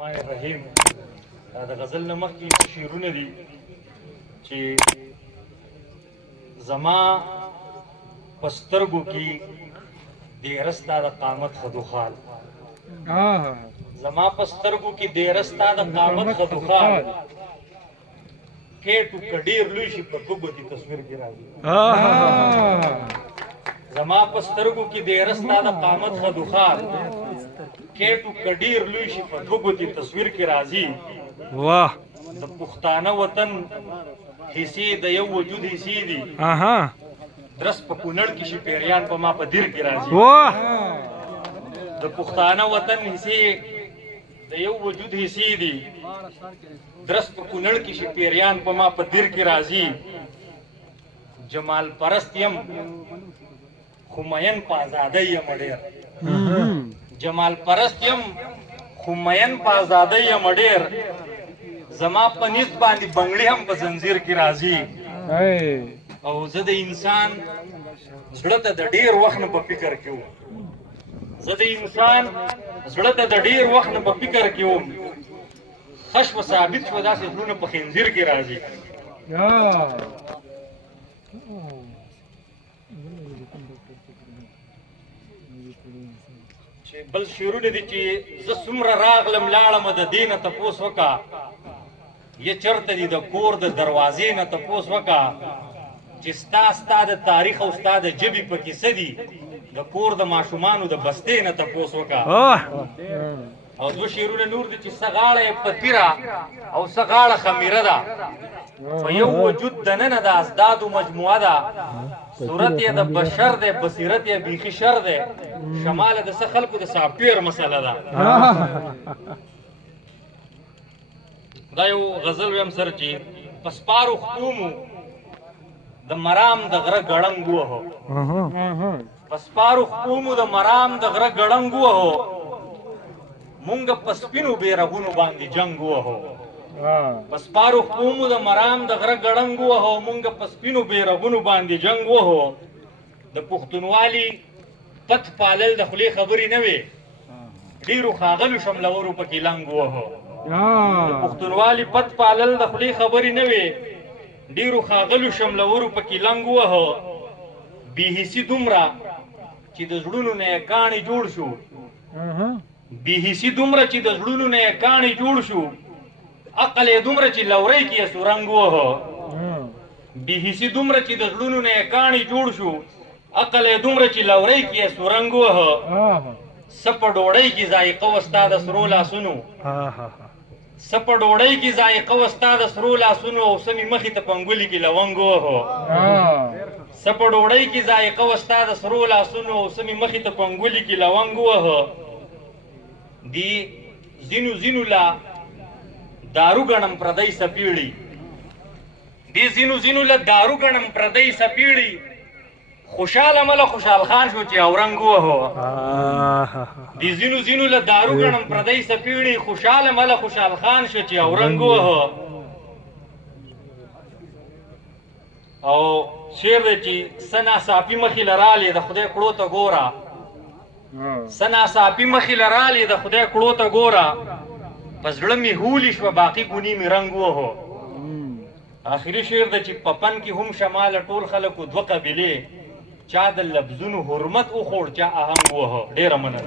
رحیم د غزل نه مخکې شعرونه دي چې زما په سترګو کې ډېره ستا د قامت خدوخال زما په سترګو کې ډېره ستا د قامت خدوخال کېټو که ډېر لوی شي په دوه ګوتې تصویر کې راځي زما په سترګو کې ډېره ستا د قامت خدوخال کېټو که ډېر لوی شي په دوه ګوتې تصویر کې راځي واه د پښتانه وطن حصې د یو وجود حصې دي درس په کونړ کې شي پیریان په ما په دیر کې راځي واه د پښتانه وطن حصې د یو وجود حصې دي درس په کونړ کې شي پیریان په ما په دیر کې راځي جمال پرست یم خو مین په ازادۍ یم ډېر جمال پرست یم خو مین په ازادۍ یم ډېر زما په نیت باندې بنګړي هم په زنځیر کې راځي او زه د انسان زړه ته د ډېر وخت نه په فکر کې وم زه د انسان زړه ته د ډېر وخت نه په فکر کې وم خش و ثابت شو داسې زړونه په خنځیر کې راځي بل شعرونه دي چې زه څومره راغلم لاړم د دې نه تپوس وکړه یا چېرته دي د کور د دروازې نه تپوس وکړه چې ستا د تاریخ او ستا د ژبې په کیسه دي د کور د ماشومانو د بستې نه تپوس وکړه او دوه شعرونه نور دي چې څه غاړه یې پتیره او څه غاړه خمیره ده په یو وجود دننه د ازدادو مجموعه ده صورت یې د بشر دی بصیرت یې بیخي شر دی شماله د څه خلکو د سافټویر مسله ده دا یو غزل ویم سره چې په سپارو خپومو د مرام د غره ګړنګ ووهو په سپارو خپومو د مرام د غره ګړنګ ووهو مونږ په سپینو بیرغونو باندې جنګ ووهو په سپارو خپومو د مرام د غره ګړنګ ووهو مونږ په سپینو بیرغونو باندې جنګ ووهو د پښتونوالي پت پالل د خولې خبرې نه وې ډېرو ښاغلو شملورو پکې لنګ ووهو د پښتونوالي پت پالل د خولې خبرې نه وې ډېرو ښاغلو شملورو پکې لنګ ووهو بې حسي دومره چې د زړونو نه یې کاڼي جوړ شو بې حسي دومره چې د زړونو نه یې کاڼي جوړ شو عقل یې دومره چې لورۍ کې یې سورنګ ووهو بې حسي دومره چې د زړونو نه یې کاڼي جوړ شو عقل یې دومره چې لورۍ کې یې سورنګ ووهو څه په ډوډۍ کې ذایقه وه ستا د سرو لاسونو څه په ډوډۍ کې ذایقه وه ستا د سرو لاسونو او څه مې مخې ته په انګولي کې لونګ ووهو څه په ډوډۍ کې ذایقه وه ستا د سرو لاسونو او څه مې مخې ته په انګولي کې لونګ ووهو دی ځینو لا دارو ګڼم پردی سپیړي دی ځینو له دارو ګڼم پردی سپیړي خوشاله مله خوشحال خان شو چې اورنګ ووهو دی ځینو له دارو ګڼم پردی سپیړي خوشاله مله خوشحال خان شو چې اورنګ ووهو او شعر دی چې څه ناڅاپي مخې لرالې د خدای کړو ته ګوره څه ناڅاپي مخې لرالې د خدای کړو ته ګوره په زړه مې هولي شوه باقي ګوني مې رنګ ووهو آخري شعر دی چې په پن کې هم شماله ټول خلکو دوه قبیلې چا د لفظونو حرمت وخوړ چا آهنګ ووهو ډېره مننه